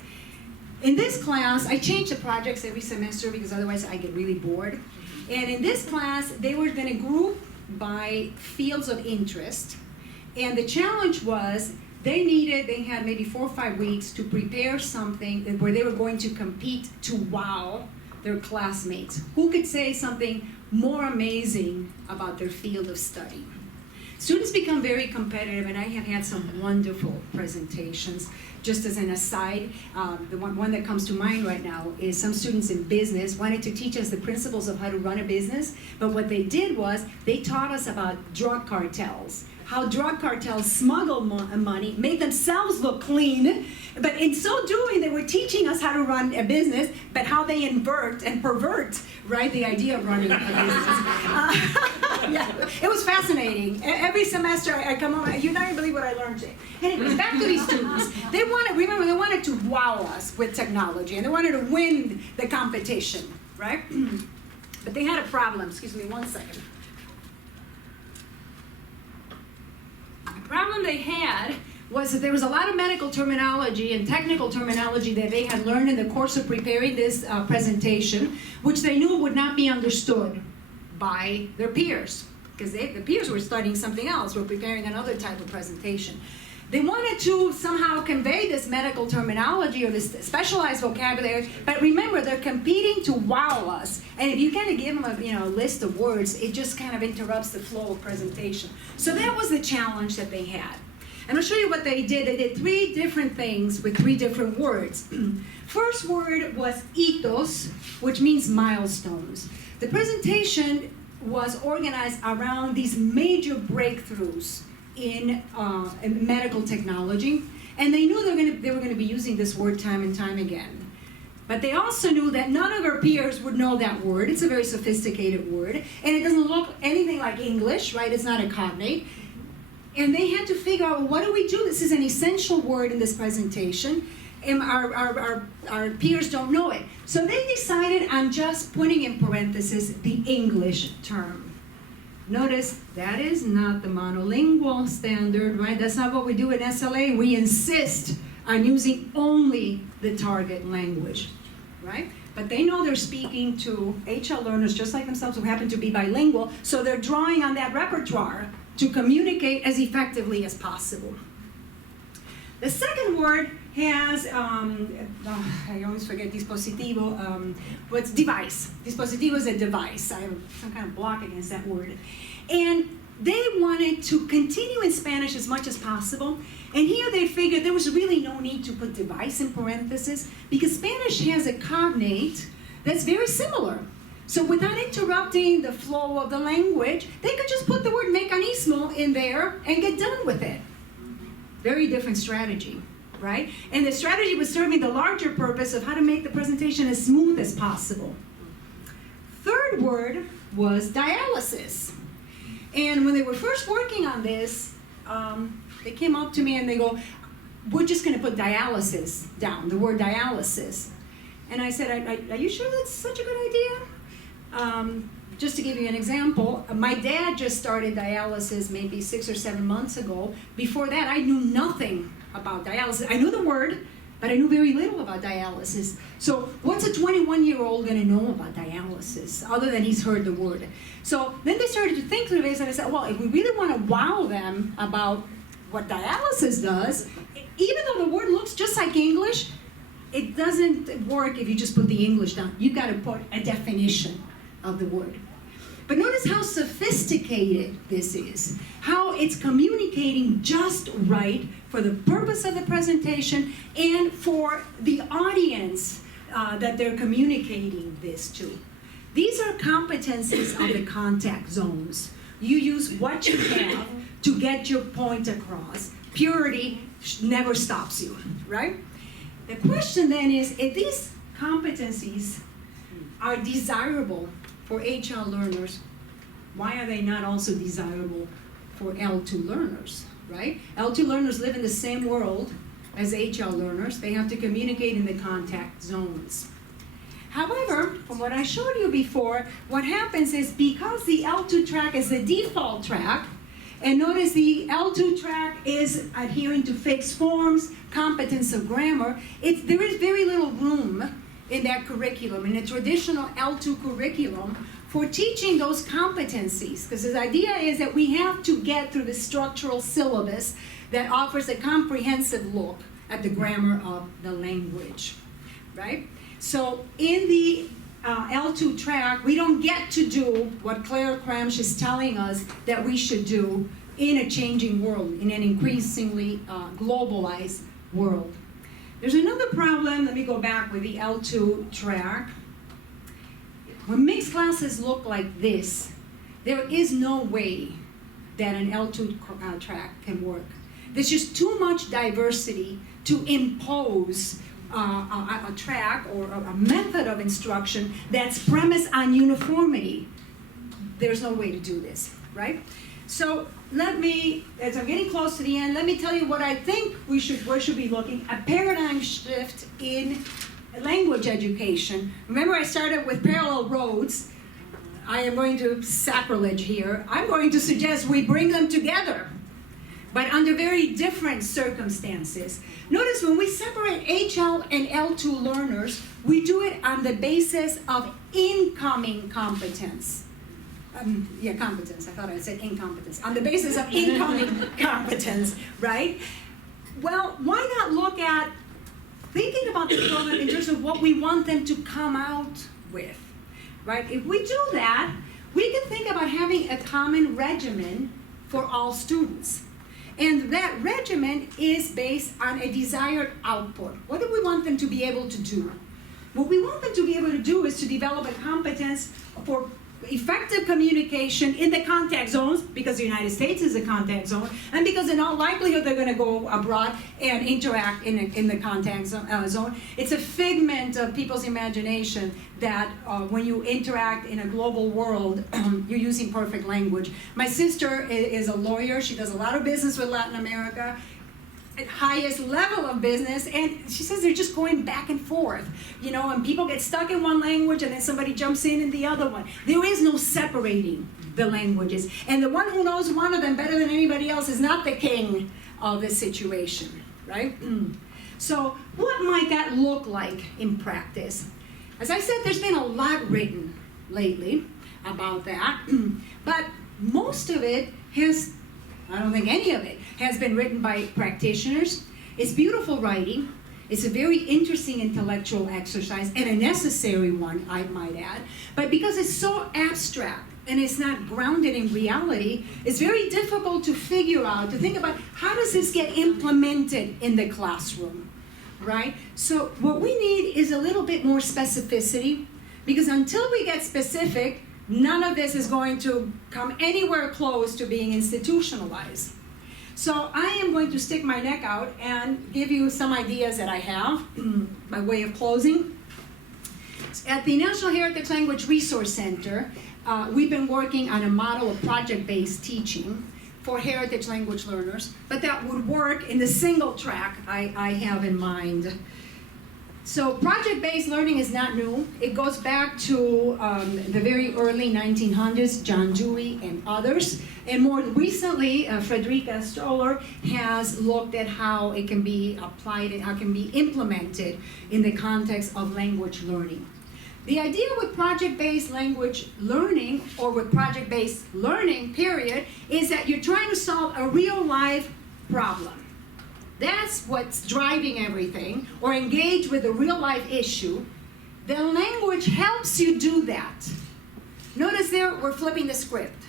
In this class, I change the projects every semester because otherwise I get really bored. And in this class, they were going to group by fields of interest. And the challenge was they had maybe 4 or 5 weeks to prepare something where they were going to compete to wow their classmates. Who could say something more amazing about their field of study? Students become very competitive, and I have had some wonderful presentations. Just as an aside, the one that comes to mind right now is some students in business wanted to teach us the principles of how to run a business, but what they did was they taught us about drug cartels, how drug cartels smuggle money, make themselves look clean, but in so doing, they were teaching us how to run a business, but how they invert and pervert, right, the idea of running a business. Yeah, it was fascinating. Every semester I come home, you're not going to believe what I learned. Anyways, back to these students. They wanted to wow us with technology, and they wanted to win the competition, right? But they had a problem. Excuse me 1 second. The problem they had was that there was a lot of medical terminology and technical terminology that they had learned in the course of preparing this presentation, which they knew would not be understood by their peers, because the peers were studying something else, were preparing another type of presentation. They wanted to somehow convey this medical terminology or this specialized vocabulary, but remember, they're competing to wow us. And if you kind of give them a list of words, it just kind of interrupts the flow of presentation. So that was the challenge that they had. And I'll show you what they did. They did 3 different things with 3 different words. First word was hitos, which means milestones. The presentation was organized around these major breakthroughs in medical technology, and they knew they were going to be using this word time and time again. But they also knew that none of their peers would know that word. It's a very sophisticated word, and it doesn't look anything like English, right? It's not a cognate. And they had to figure out, well, what do we do? This is an essential word in this presentation, and our peers don't know it. So they decided on just putting in parentheses the English term. Notice that is not the monolingual standard, right? That's not what we do in SLA. We insist on using only the target language, right? But they know they're speaking to HL learners just like themselves who happen to be bilingual, so they're drawing on that repertoire to communicate as effectively as possible. The second word has, I always forget dispositivo, what's device. Dispositivo is a device. I have some kind of block against that word. And they wanted to continue in Spanish as much as possible. And here they figured there was really no need to put device in parentheses because Spanish has a cognate that's very similar. So without interrupting the flow of the language, they could just put the word mecanismo in there and get done with it. Very different strategy, right? And the strategy was serving the larger purpose of how to make the presentation as smooth as possible. Third word was dialysis. And when they were first working on this, They came up to me and they go, we're just going to put dialysis down, the word dialysis. And I said, are you sure that's such a good idea? Just to give you an example, my dad just started dialysis maybe 6 or 7 months ago. Before that, I knew nothing about dialysis. I knew the word, but I knew very little about dialysis. So what's a 21-year-old going to know about dialysis, other than he's heard the word? So then they started to think through this, and I said, well, if we really want to wow them about what dialysis does, even though the word looks just like English, it doesn't work if you just put the English down. You've got to put a definition of the word. But notice how sophisticated this is, how it's communicating just right for the purpose of the presentation and for the audience that they're communicating this to. These are competencies of the contact zones. You use what you have to get your point across. Purity never stops you, right? The question then is, if these competencies are desirable for HL learners, why are they not also desirable for L2 learners, right? L2 learners live in the same world as HL learners. They have to communicate in the contact zones. However, from what I showed you before, what happens is because the L2 track is the default track, and notice the L2 track is adhering to fixed forms, competence of grammar, there is very little room in that curriculum, in a traditional L2 curriculum, for teaching those competencies. Because the idea is that we have to get through the structural syllabus that offers a comprehensive look at the grammar of the language, right? So in the L2 track, we don't get to do what Claire Cramsh is telling us that we should do in a changing world, in an increasingly globalized world. There's another problem, let me go back with the L2 track. When mixed classes look like this, there is no way that an L2 track can work. There's just too much diversity to impose a track or a method of instruction that's premised on uniformity. There's no way to do this, right? So let me, as I'm getting close to the end, let me tell you what I think we should be looking, a paradigm shift in language education. Remember, I started with parallel roads. I am going to sacrilege here. I'm going to suggest we bring them together, but under very different circumstances. Notice when we separate HL and L2 learners, we do it on the basis of incoming competence. Competence. I thought I said incompetence. On the basis of incoming competence, right? Well, why not look at thinking about the program in terms of what we want them to come out with, right? If we do that, we can think about having a common regimen for all students. And that regimen is based on a desired output. What do we want them to be able to do? What we want them to be able to do is to develop a competence for effective communication in the contact zones, because the United States is a contact zone, and because in all likelihood they're going to go abroad and interact in the contact zone. It's a figment of people's imagination that when you interact in a global world, you're using perfect language. My sister is a lawyer. She does a lot of business with Latin America, at highest level of business, and she says they're just going back and forth, and people get stuck in one language and then somebody jumps in the other one. There is no separating the languages, and the one who knows one of them better than anybody else is not the king of the situation, right? So what might that look like in practice? As I said, there's been a lot written lately about that, but most of it I don't think any of it has been written by practitioners. It's beautiful writing. It's a very interesting intellectual exercise, and a necessary one, I might add. But because it's so abstract and it's not grounded in reality, it's very difficult to figure out, to think about how does this get implemented in the classroom, right? So what we need is a little bit more specificity, because until we get specific, none of this is going to come anywhere close to being institutionalized. So I am going to stick my neck out and give you some ideas that I have by way of closing. At the National Heritage Language Resource Center, we've been working on a model of project-based teaching for heritage language learners, but that would work in the single track I have in mind. So project-based learning is not new. It goes back to the very early 1900s, John Dewey and others. And more recently, Friederike Stoller has looked at how it can be applied and how it can be implemented in the context of language learning. The idea with project-based language learning, or with project-based learning, period, is that you're trying to solve a real-life problem. That's what's driving everything, or engage with a real-life issue. The language helps you do that. Notice there, we're flipping the script,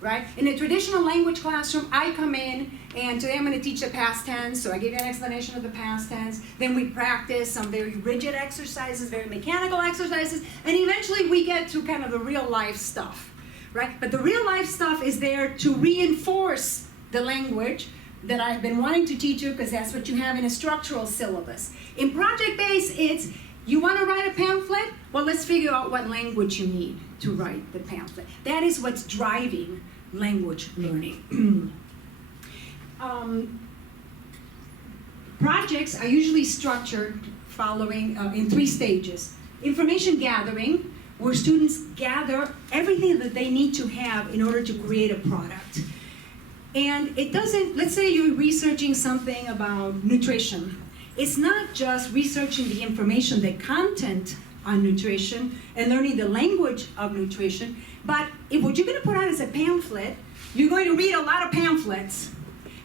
right? In a traditional language classroom, I come in, and today I'm going to teach the past tense, so I give you an explanation of the past tense. Then we practice some very rigid exercises, very mechanical exercises, and eventually we get to kind of the real-life stuff, right? But the real-life stuff is there to reinforce the language that I've been wanting to teach you, because that's what you have in a structural syllabus. In project-based, it's, you want to write a pamphlet? Well, let's figure out what language you need to write the pamphlet. That is what's driving language learning. Projects are usually structured following in 3 stages. Information gathering, where students gather everything that they need to have in order to create a product. And it doesn't, let's say you're researching something about nutrition. It's not just researching the information, the content on nutrition, and learning the language of nutrition, but if what you're going to put out is a pamphlet, you're going to read a lot of pamphlets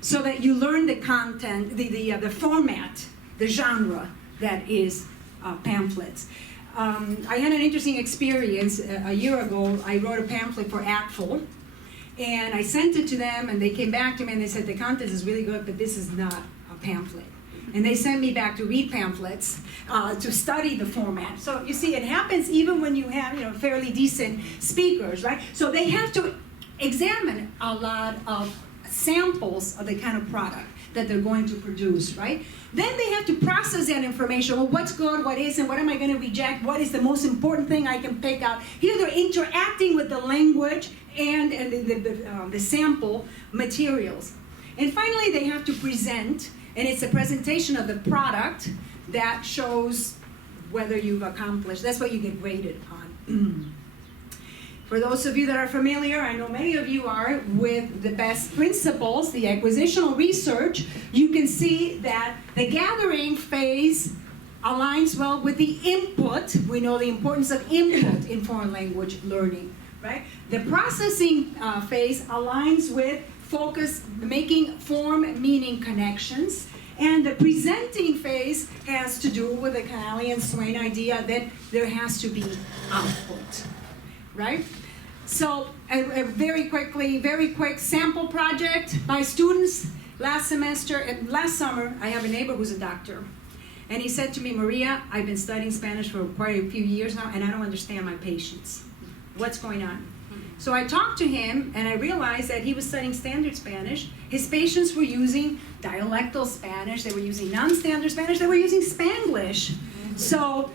so that you learn the content, the format, the genre that is pamphlets. I had an interesting experience a year ago. I wrote a pamphlet for ACTFL, and I sent it to them, and they came back to me and they said, the content is really good, but this is not a pamphlet. And they sent me back to read pamphlets, to study the format. So you see, it happens even when you have fairly decent speakers, right? So they have to examine a lot of samples of the kind of product that they're going to produce, right? Then they have to process that information. Well, what's good, what isn't, what am I going to reject, what is the most important thing I can pick out? Here they're interacting with the language and the sample materials. And finally, they have to present, and it's a presentation of the product that shows whether you've accomplished. That's what you get graded on. For those of you that are familiar, I know many of you are, with the best principles, the acquisitional research, you can see that the gathering phase aligns well with the input. We know the importance of input in foreign language learning, right? The processing phase aligns with focus, making form-meaning connections. And the presenting phase has to do with the Canali and Swain idea that there has to be output, right? So a very quick sample project by students last summer. I have a neighbor who's a doctor. And he said to me, Maria, I've been studying Spanish for quite a few years now, and I don't understand my patients. What's going on? So I talked to him, and I realized that he was studying standard Spanish. His patients were using dialectal Spanish, they were using non-standard Spanish, they were using Spanglish. So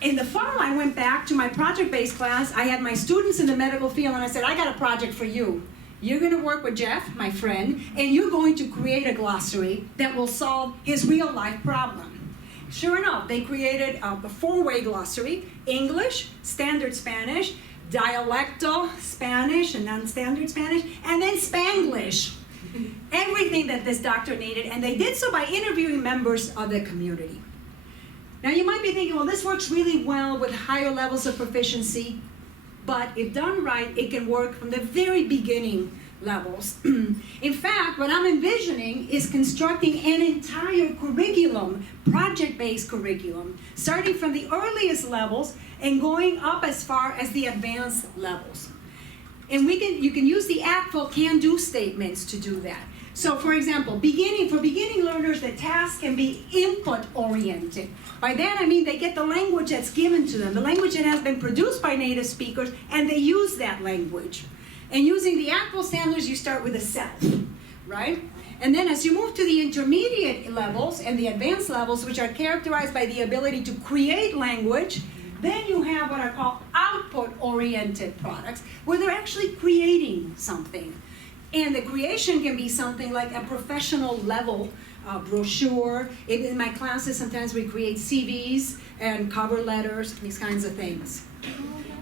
in the fall, I went back to my project-based class. I had my students in the medical field, and I said, I got a project for you. You're going to work with Jeff, my friend, and you're going to create a glossary that will solve his real-life problem. Sure enough, they created a 4-way glossary: English, standard Spanish, dialectal Spanish and non-standard Spanish, and then Spanglish. Everything that this doctor needed, and they did so by interviewing members of the community. Now you might be thinking, well, this works really well with higher levels of proficiency, but if done right, it can work from the very beginning levels. In fact, what I'm envisioning is constructing an entire curriculum, project-based curriculum, starting from the earliest levels and going up as far as the advanced levels. And you can use the ACTFL can-do statements to do that. So for example, for beginning learners, the task can be input-oriented. By that I mean they get the language that's given to them, the language that has been produced by native speakers, and they use that language. And using the ACTFL standards, you start with a self, right? And then as you move to the intermediate levels and the advanced levels, which are characterized by the ability to create language, then you have what are called output-oriented products, where they're actually creating something. And the creation can be something like a professional level brochure. In my classes, sometimes we create CVs and cover letters, these kinds of things.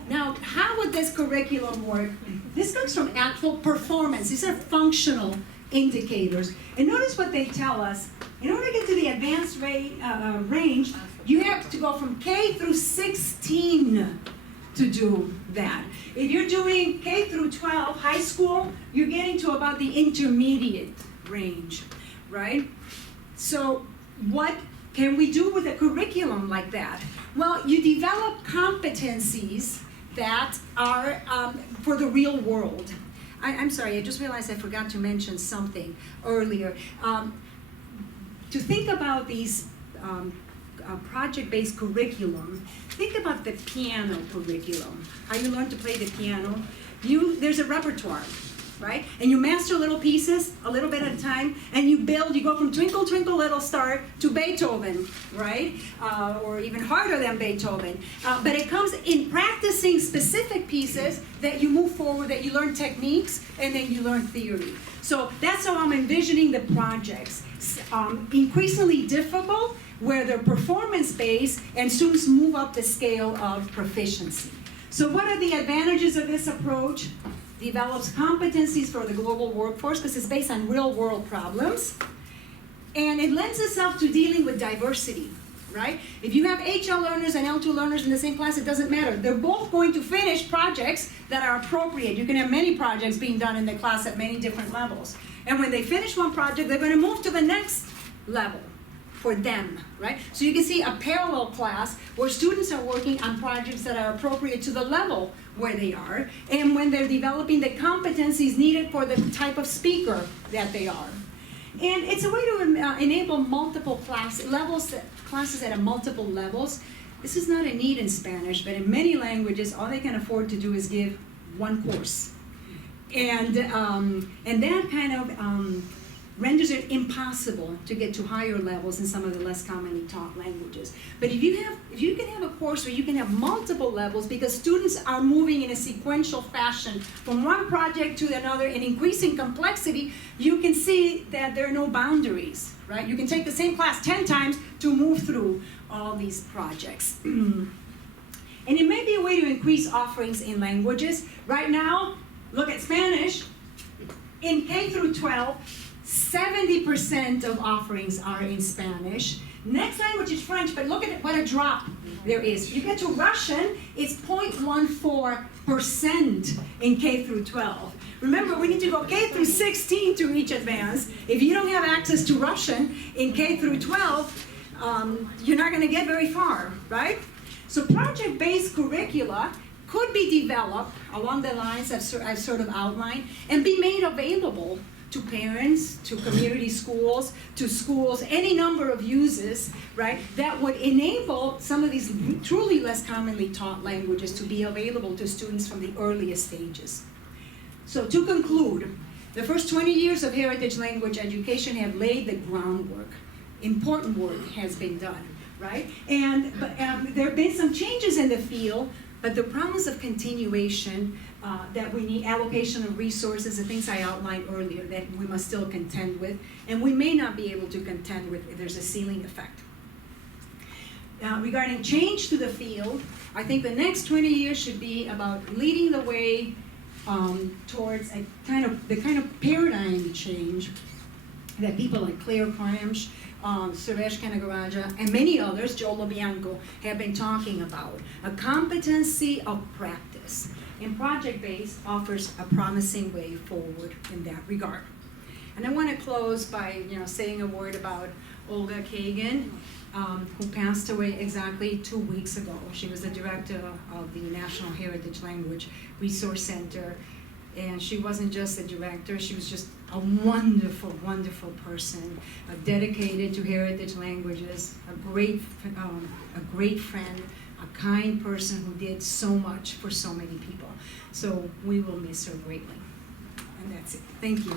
Now, how would this curriculum work? This comes from actual performance. These are functional indicators. And notice what they tell us. In order to get to the advanced range, you have to go from K through 16 to do that. If you're doing K through 12, high school, you're getting to about the intermediate range, right? So what can we do with a curriculum like that? Well, you develop competencies that are for the real world. I'm sorry, I just realized I forgot to mention something earlier. To think about these project-based curriculum, think about the piano curriculum, how you learn to play the piano. There's a repertoire, right? And you master little pieces, a little bit at a time, and you go from Twinkle, Twinkle, Little Star to Beethoven, right? Or even harder than Beethoven. But it comes in practicing specific pieces that you move forward, that you learn techniques, and then you learn theory. So that's how I'm envisioning the projects. Increasingly difficult, where they're performance-based, and students move up the scale of proficiency. So what are the advantages of this approach? Develops competencies for the global workforce because it's based on real-world problems. And it lends itself to dealing with diversity, right? If you have HL learners and L2 learners in the same class, it doesn't matter. They're both going to finish projects that are appropriate. You can have many projects being done in the class at many different levels. And when they finish one project, they're going to move to the next level for them, right? So you can see a parallel class where students are working on projects that are appropriate to the level where they are, and when they're developing the competencies needed for the type of speaker that they are. And it's a way to enable multiple classes at multiple levels. This is not a need in Spanish, but in many languages, all they can afford to do is give one course. And that kind of renders it impossible to get to higher levels in some of the less commonly taught languages. But if you can have a course where you can have multiple levels because students are moving in a sequential fashion from one project to another in increasing complexity, you can see that there are no boundaries, right? You can take the same class 10 times to move through all these projects. And it may be a way to increase offerings in languages. Right now, look at Spanish. In K through 12, 70% of offerings are in Spanish. Next language is French, but look at what a drop there is. You get to Russian, it's 0.14% in K through 12. Remember, we need to go K through 16 to reach advanced. If you don't have access to Russian in K through 12, you're not going to get very far, right? So project-based curricula could be developed along the lines I've sort of outlined and be made available to parents, to community schools, to schools, any number of uses, right, that would enable some of these truly less commonly taught languages to be available to students from the earliest stages. So to conclude, the first 20 years of heritage language education have laid the groundwork. Important work has been done, right? And there have been some changes in the field, but the promise of continuation, that we need allocation of resources, the things I outlined earlier that we must still contend with, and we may not be able to contend with if there's a ceiling effect. Regarding change to the field, I think the next 20 years should be about leading the way towards the kind of paradigm change that people like Claire Kramsch, Suresh Kanagaraja, and many others, Joe LoBianco, have been talking about. A competency of practice. And project-based offers a promising way forward in that regard. And I want to close by saying a word about Olga Kagan, who passed away exactly 2 weeks ago. She was the director of the National Heritage Language Resource Center. And she wasn't just a director, she was just a wonderful, wonderful person, dedicated to heritage languages, a great friend, a kind person who did so much for so many people. So we will miss her greatly. And that's it. Thank you.